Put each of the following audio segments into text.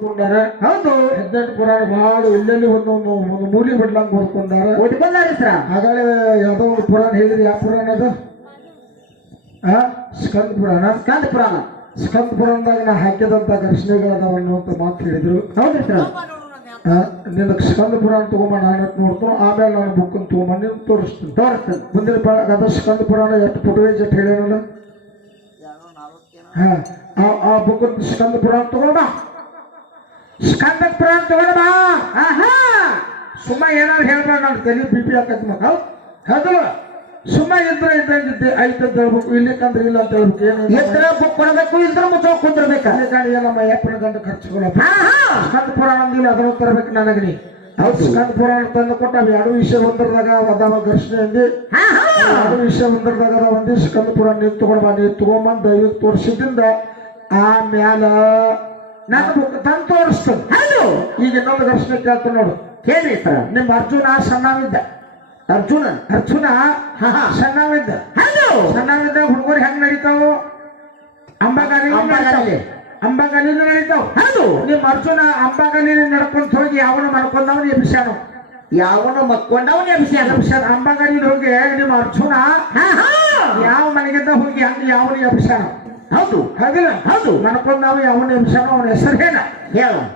ಹೌದು 18 ಪುರಾಣ ಬಹಳ ಎಲ್ಲೆಲ್ಲಿ ಒಂದು ಮೂಲಿ ಬಿಡ್ಲಂಗ್ ಓದ್ಕೊಂಡಾರ ಹಾಗಾದ್ರೆ ಯಾವ್ದೋ ಒಂದು ಪುರಾಣ ಹೇಳಿದ್ರಿ ಯಾವ ಪುರಾಣ ಅದು ಸ್ಕಂದ ಪುರಾಣ ಸ್ಕಂದ ಪುರಾಣದಾಗ ನಾ ಹಾಕಿದಂತ ಘರ್ಷಣೆಗಳದಾವನ್ನು ಅಂತ ಮಾತು ಹೇಳಿದ್ರು ಹೌದ್ರಿ ಸರ್ ನಿನ್ನ ಸ್ಕಂದ ಪುರಾಣ ತಗೊಂಬ ನಾನು ನೋಡ್ತಾನು ಆಮೇಲೆ ನಾನು ಬುಕ್ ತಗೊಂಬ ನೀವು ತೋರಿಸ್ತೇನೆ ಮುಂದಿನ ಅದ ಸ್ಕಂದ ಪುರಾಣ ಎಷ್ಟು ಫುಟೇಜ್ ಎಷ್ಟು ಹೇಳ್ಯಾನಲ್ಲ ಆ ಬುಕ್ ಸ್ಕಂದ ಪುರಾಣ ತಗೊಂಡ ಸ್ಕಂದ ಪುರಾಣ ತಗೊಂಡ ಸುಮ್ಮ ಏನಾದ್ರು ಹೇಳ್ಬೇಡ ನಾನು ತಲೆ BP ಹಾಕತ್ ಮಗ ಹೌದಲ್ಲ ಸುಮ್ಮ ಇದ್ದಂಗಿದ್ದೆ ಐತೆ ಅಂತ ಹೇಳ್ಬೇಕು ಇಲ್ಲಿಕಂದ್ರೆ ಇಲ್ಲ ಅಂತ ಹೇಳ್ಬೇಕು ಏನು ಎದ್ರ ಬುಕ್ ಕೊಡಬೇಕು ಇದ್ರ ಮುಚ್ಚ ಕುಂದಿರ್ಬೇಕು ನಮ್ಮ ಯಪ್ಪನ ಗಂಡ ಖರ್ಚುಗಳಪ್ಪ ಸ್ಕಂದ ಪುರಾಣ ಅಂದಿಲ್ಲ ಅದನ್ನು ತರಬೇಕು ನನಗೆ ಹೌದು ಸ್ಕಂದ ಪುರಾಣ ತಂದು ಕೊಟ್ಟ ಅವು ಎರಡು ವಿಷಯ ಒಂದರದಾಗ ಅದಾವ ಘರ್ಷಣೆ ಅಂದಿ ಎರಡು ವಿಷಯ ಒಂದರದಾಗ ಅದಾವ ಅಂದಿ ಸ್ಕಂದ ಪುರಾಣ ನೀವು ತಗೊಂಡ್ಬಾ ನೀವು ತಗೊಂಬಂದು ದೈವಕ್ಕೆ ತೋರಿಸಿದ್ರಿಂದ ಆಮ್ಯಾಲ ನನ್ನ ಬುಕ್ ತಂದು ತೋರಿಸ್ತದೆ ಹೌದು ಈಗ ಇನ್ನೊಂದು ಘರ್ಷಣೆ ಕೇಳ್ತ ನೋಡು ಕೇಳಿ ಸರ್ ನಿಮ್ಮ ಅರ್ಜುನ ಸಣ್ಣವಿದ್ದ ಅರ್ಜುನ ಸಣ್ಣವಿದ್ದ ಸಣ್ಣವಿದ್ದ ಹುಡುಗರು ಹೆಂಗ್ ನಡೀತಾವು ಅಂಬಾಗಾಲಿ ನಡೀತಾವ ಹೌದು ನಿಮ್ಮ ಅರ್ಜುನ ಅಂಬಾಗಾಲಿ ನಡ್ಕೊಂತ ಹೋಗಿ ಯಾವನು ಮಾಡ್ಕೊಂಡವನು ಎಬ್ಬಿಸ್ಯಾನು ಯಾವನು ಮಕ್ಕೊಂಡವನು ಎಬ್ಬಿಸ್ಯಾನ ಅಂಬಾಗಾಲಿ ಹೋಗಿ ನಿಮ್ಮ ಅರ್ಜುನ ಯಾವ ಮನೆಗಿಂದ ಹೋಗಿ ಹಂಗ ಯಾವನು ಎಬ್ಬಿಸ್ಯಾನು ಹೌದು ಹಾಗಿಲ್ಲ ಹೌದು ನಡ್ಕೊಂಡವ ಯಾವನ ಎಬ್ಬಿಸ್ಯಾನು ಅವನ ಹೆಸರು ಹೇಳ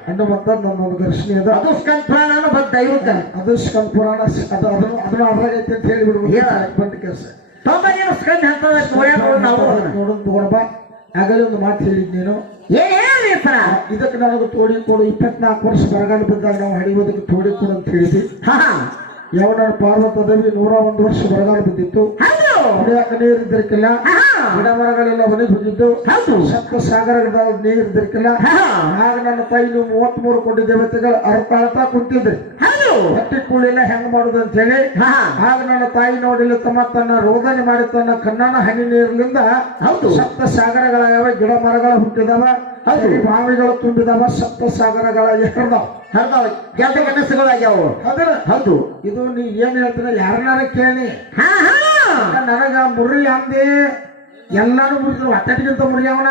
ಅನ್ನುವಂತ ನನ್ನೊಂದು ಘರ್ಷಣೆ ಅದ ಅದು ಸ್ಕಂದ ಪುರಾಣ ದೈವದ ಅದು ಸ್ಕಂದ ಪುರಾಣ ಅದನ್ನು ಅದ್ರಾಗೈತೆ ಅಂತ ಹೇಳಿ ಬಿಡ್ಬೋದು ಬಂದ ಕೆಲಸ ನೋಡೋದು ತಗೊಂಡ್ಬಾ ಆಗಲೇ ಒಂದು ಮಾತು ಹೇಳಿದ್ ನೀನು ಇದಕ್ಕೆ ನನಗೆ ತೋಡಿ ಕೊಡು 24 ವರ್ಷ ಬರಗಾಲ ಬಂದಾಗ ನಾವು ಹಡಿಯೋದಕ್ಕೆ ತೋಡಿ ಕೊಡು ಅಂತ ಹೇಳಿದ್ವಿ ಯಾವನ ಪಾರ್ವತ ದೇವಿ 101 ವರ್ಷ ಬರಗಾಲ ಬಿದ್ದಿತ್ತು ಕುಡಿಯಾಕ ನೀರಿದ್ದಕ್ಕಿಲ್ಲ ಗಿಡ ಮರಗಳೆಲ್ಲ ಒಣಗಿ ಹೋಗಿದ್ದು ಸಪ್ತ ಸಾಗರಗಳ ನೀರಿದ್ದಕ್ಕಿಲ್ಲ ಆಗ ನನ್ನ ತಾಯಿ ನೀವು 33 ಕೋಟಿ ದೇವತೆಗಳು ಅರ್ಥ ಕುಂತಿದ್ರಿ ಹಟ್ಟಿ ಕೂಳಿಲ್ಲ ಹೆಂಗ್ ಮಾಡುದು ಅಂತ ಹೇಳಿ ಆಗ ನನ್ನ ತಾಯಿ ನೋಡಿಲ್ಲ ತನ್ನ ರೋದನೆ ಮಾಡಿ ತನ್ನ ಕಣ್ಣನ ಹನಿ ನೀರಿನಿಂದ ಸಪ್ತ ಸಾಗರಗಳಾಗ್ಯಾವ ಗಿಡ ಮರಗಳ ಹುಟ್ಟಿದಾವ ಬಾವಿಗಳು ತುಂಬಿದಾವ ಸಪ್ತ ಸಾಗರಗಳ ಹರಿದಾವ ಕೆಲಸಗಳಾಗ್ಯಾವ ಹೌದು ಇದು ನೀ ಏನ್ ಹೇಳ್ತೀರ ಯಾರನ್ನಾರ ಕೇಳಿ ನನಗ ಮುರ್ರಿ ಅಂದೆ ಎಲ್ಲಾನು ಮುರಿದ್ರು ಒತ್ತಟಿಗಿಂತ ಮುರಿಯವನ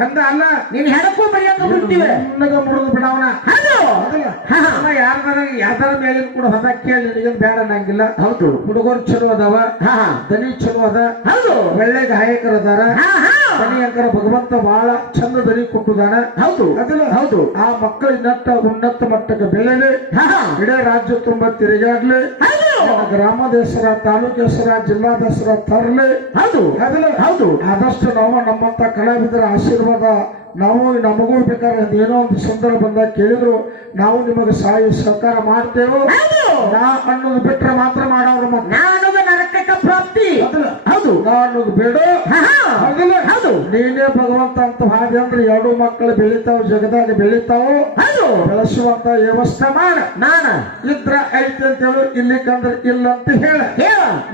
ಒಂದ ಅಲ್ಲ ನೀನ್ ಹೆಣಕ್ಕೂ ಮರ್ಯಾದ ಮುರಿದು ಬಿಡವನ ಯಾರ್ದಾರ ಮೇಲಿನ ಕೂಡ ಹೊಸ ಕೇಳಿ ನಿನಗೇನು ಬೇಡ ಅನ್ನಂಗಿಲ್ಲ ಹೌದು ಹುಡುಗರು ಚಲೋ ಅದಾವ ದನಿ ಚಲೋ ಅದ ಹೌದು ಒಳ್ಳೆ ಗಾಯಕರು ಅದಾರ ದನಿ ಅಂಕರ ಭಗವಂತ ಬಹಳ ಚಂದ ದನಿ ಕೊಟ್ಟುದಾನ ಹೌದು ಅದಲ್ಲ ಹೌದು ಆ ಮಕ್ಕಳ ಉನ್ನತ ಮಟ್ಟಕ್ಕೆ ಬೆಳೆಲಿ ಇಡೀ ರಾಜ್ಯ ತುಂಬಾ ತಿರುಗಾಡ್ಲಿ ಗ್ರಾಮದ ಹೆಸರ ತಾಲೂಕು ಹೆಸರ ಜಿಲ್ಲಾದ ಹೆಸರ ತರಲಿ ಹೌದು ಅದಲ್ಲ ಹೌದು ಆದಷ್ಟು ನಾವು ನಮ್ಮಂತ ಕಲಾವಿದರ ಆಶೀರ್ವಾದ ನಾವು ನಮಗೂ ಬೇಕಾದ್ರೆ ಏನೋ ಒಂದು ಸಂದರ್ಭ ಬಂದಾಗ ಕೇಳಿದ್ರು ನಾವು ನಿಮಗೆ ಸಹಕಾರ ಮಾಡ್ತೇವೆ ನಾ ಅನ್ನೋದು ಬಿಟ್ರೆ ಮಾತ್ರ ಮಾಡೋರು ನರಕಕ್ಕೆ ಪ್ರಾಪ್ತಿ ಹೌದು ನಾ ಅನ್ನೋದು ಬೇಡ ಹೌದು ನೀನೇ ಭಗವಂತ ಅಂತ ಹಾಗೆ ಅಂದ್ರೆ ಎರಡು ಮಕ್ಕಳು ಬೆಳಿತಾವ ಜಗದಾಗ ಬೆಳಿತಾವ ಬೆಳೆಸುವಂತ ವ್ಯವಸ್ಥೆ ಮಾಡ ನಾನ ಇದ್ರ ಐತಿ ಅಂತ ಹೇಳು ಇಲ್ಲಿಕಂದ್ರೆ ಇಲ್ಲ ಅಂತ ಹೇಳ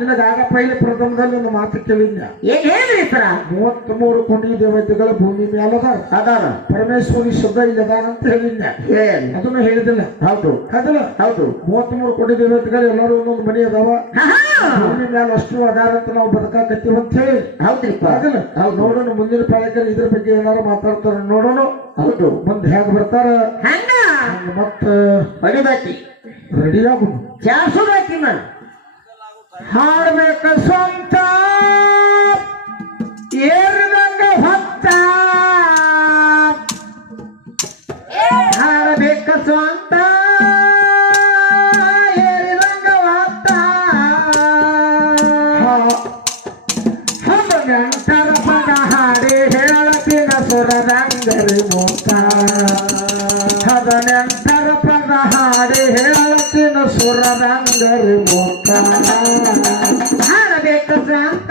ನಿನಗಾಗ ಪೈಲಿ ಪ್ರಥಮದಲ್ಲಿ ಒಂದು ಮಾತು ಕೇಳಿದ್ನ 33 ಕೋಟಿ ದೇವತೆಗಳ ಭೂಮಿ ಮೇಲದಾರ ಅದಾರ ಪರಮೇಶ್ವರಿ ಶಬ್ದ ಇಲ್ಲದಾರ ಅಂತ ಹೇಳಿದ್ನ ಅದನ್ನು ಹೇಳಿದಿಲ್ಲ ಹೌದು ಅದಲ್ಲ ಹೌದು 33 ಕೋಟಿ ದೇವತೆಗಳು ಎಲ್ಲರೂ ಒಂದೊಂದು ಮನೆ ಅದಾವ ಭೂಮಿ ಮೇಲೆ ಅಷ್ಟು ಅದಾರ ಅಂತ ನಾವು ಬದುಕಾಕತ್ತೀವಿ ಅಂತ ಹೇಳಿ ಹೌದ್ರಿಪ್ಪ ಅದಲ್ಲ ಹೌದು ನೋಡೋಣ ಮುಂದಿನ ಪಾಲಕರು ಇದ್ರ ಬಗ್ಗೆ ಏನಾರು ಮಾತಾಡ್ತಾರ ನೋಡೋಣ ಹೌದು ಮುಂದೆ ಹೇಗೆ ಬರ್ತಾರ ಮತ್ತ ಬಡಿದಾಕಿ ರೆಡಿ ಆಗು ಜಾಸ್ತಿ ಹಾಡ್ಬೇಕ ಸ್ವಂತ ಏರಿದಂಗ ಹೊತ್ತ ಹಾಡಬೇಕ ಸ್ವಂತ ಏರಿದಂಗ ಹೊತ್ತ ಹಬ್ಬಂತರ ಪದ ಹಾಡಿ ಹೇಳತಿನ ಸುರದಂಗರಿ ಮೂತ 14 ಪದ ಹಾಡಿ ಹೇಳತಿನ ಸುರದಂಗರಿ ಮೂತ ಹಾಡಬೇಕ ಸ್ವಂತ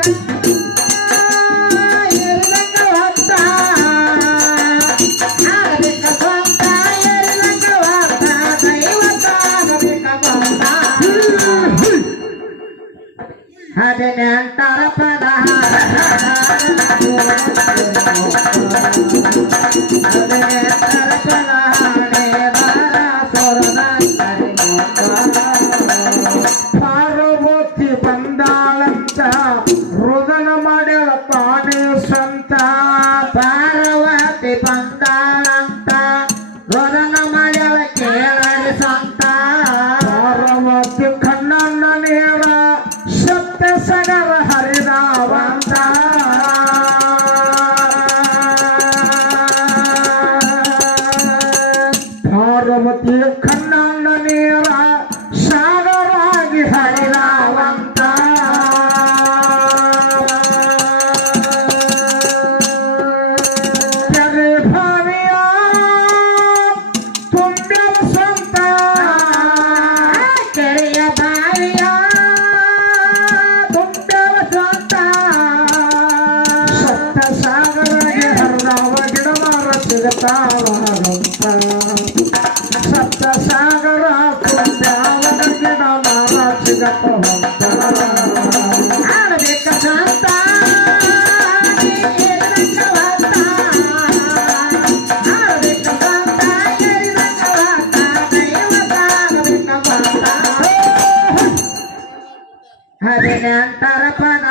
ಹದಿನೆಂಟರ ಪದ ಪಾರ್ವತಿ ಬಂದಾಳಂತ ರುದನ ಮಾಡ್ಯಾಳ ತಾನೇ ಸ್ವಂತ ಪಾರ್ವತಿ ಬಂದಾಳಂತ ರೋದನ ಮಾಡ್ಯಾಳ ಕೇಳರಿ ಸಂತ ಪಾರ್ವತಿ ಕಣ್ಣನ್ನ ನೇರ ಸತ್ಯ ಸಗರ ಹರಿದಾವಂತ ಪಾರ್ವತಿ ಕಣ್ಣನ್ನ ನೇರ ಸಾಗರಾಗಿ ಹರಿದಾವಂತ ಕೆರೆ ಭಾವಿಯ ತುಂಬ್ಯವ ಸ್ವಂತ ಕೆರೆಯ ಬಾವಿಯ ತುಂಬ್ಯವ ಸ್ವಂತ ಸಪ್ತ ಸಾಗರಾಗಿ ಹರಿದಾವ ಗಿಡಮರ ಸಿಗತಾವಂತ ಸಪ್ತ ಸಾಗರ ತುಂಬ್ಯಾವ ಗಿಡಮರ ಸಿಗತಾವಂತ ಆಡಬೇಕ ಸಂತ ಹದಿನೆಂಟರ ಪದ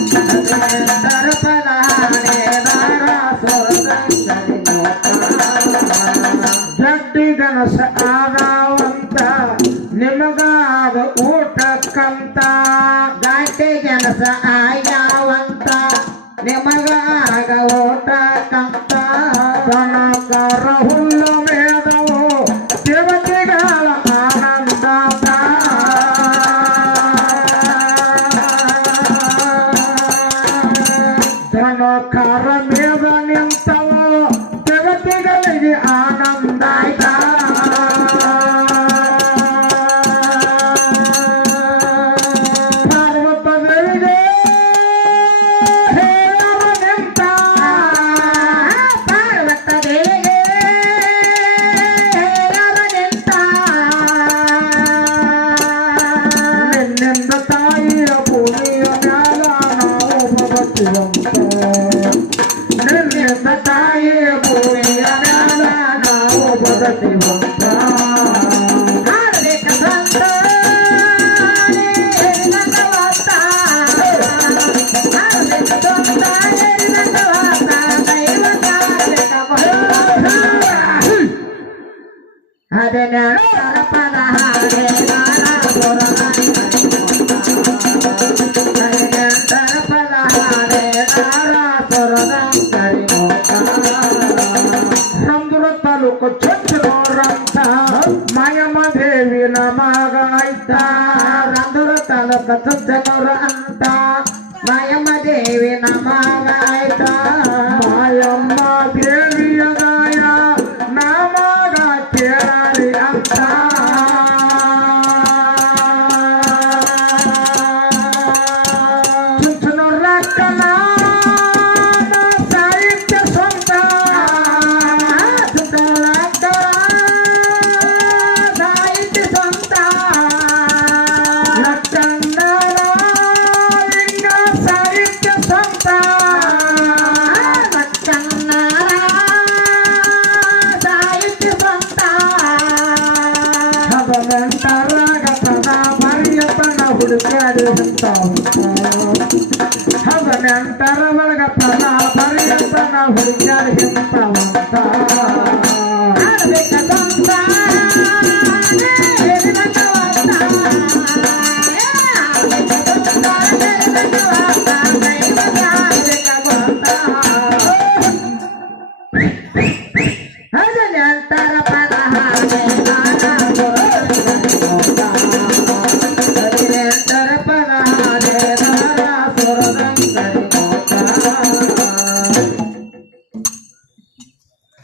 ಹದಿನೆಂಟರ ಪದ ಗಟ್ಟಿ ಗನಸ ಆದಾವಂತ ನಿಮಗಾದ ಊಟಕ್ಕಂತ ಗಾಟಿ ಜನಸ ಆಯಾವಂತ ನಿಮಗಾಗ ಓಟಕ್ಕಂತ ಕನಕರ ಹುಲ್ಲು ಮೇದವು ದೇವತೆಗಳ ಆನಂದ ಕನಕರ ಮೇದ ನಿಂತವು ದೇವತೆಗಳಿಗೆ ಆನಂದ ಪಾರ್ವತದೇವಿಗೆ ಹೇಳವ ನಿಂತ ಪಾರ್ವತ ದೇವಿಗೆ ಹೇಳವನೆಂತ ನಿನ್ನಿಂದ ತಾಯಿಯ ಭೂಮಿಯ ಮ್ಯಾಲ ನಾವು ಬದುಕಿವಂತ ನಿನ್ನಿಂದ ತಾಯಿಯ ಭೂಮಿಯ ಮ್ಯಾಲ ನಾವು ಬದುಕಿವಂತ ಆಡಬೇಕ ಸಂತ ಹೇರಿನಂಗವಾತ ಆಡಬೇಕ ಸಂತ ಹೇರಿನಂಗವಾತ ದೈವ ಕಾಡಬೇಕ ಹದಿನೆಂಟರ ಪದ ಹದಿನೆಂಟರ ಪದ ನಮ್ದುರ ತಾಲೂಕು ಚೊಚ್ಚನೋರಂತ ಮಾಯಮ್ಮ ದೇವಿನ ಮಗ ಆಯ್ತ ರಂದುರ ತಾಲೂಕ ಚುಚ್ಚನೂರ ಅಂತ ಮಾಯಮ್ಮ ದೇವಿ ನಮಗಾಯ್ತ ಮಾಯಮ್ಮ ದೇವಿಯ ಗಾಯ ನಮಗ ಕೇಳರಿ ಅಂತ ಚುಚ್ಚನೋರಕ್ಕನ ಸಾಹಿತ್ಯ ಸ್ವಂತ ಸಾಹಿತ್ಯ ಸ್ವಂತ ಲಕ್ಕಣ್ಣನ ಲಿಂಗ ಸಾಹಿತ್ಯ ಸ್ವಂತ ಕನ್ನಡ ಸಾಹಿತ್ಯ ಸ್ವಂತ ಹದಿನೆಂಟರಾಗತನ ಮರಿಯತನ ಹುಡುಕಾಡಿ ಹದಿನೆಂಟರ ಒಳಗತನ ಮರಿಯತನ ಹುಡುಕಾಡಿ ಹಿಂತವಂತ ಆಡಬೇಕ ಸ್ವಂತ ಹೇರಿನಂಗವಾತ ಆಡಬೇಕ ಸ್ವಂತ ಹೇರಿನಂಗವಾತ ದೈವ ಕಾಡಬೇಕ ಗೊತ್ತ ಹದಿನೆಂಟರ ಪದ ಹದಿನೆಂಟರ ಪದ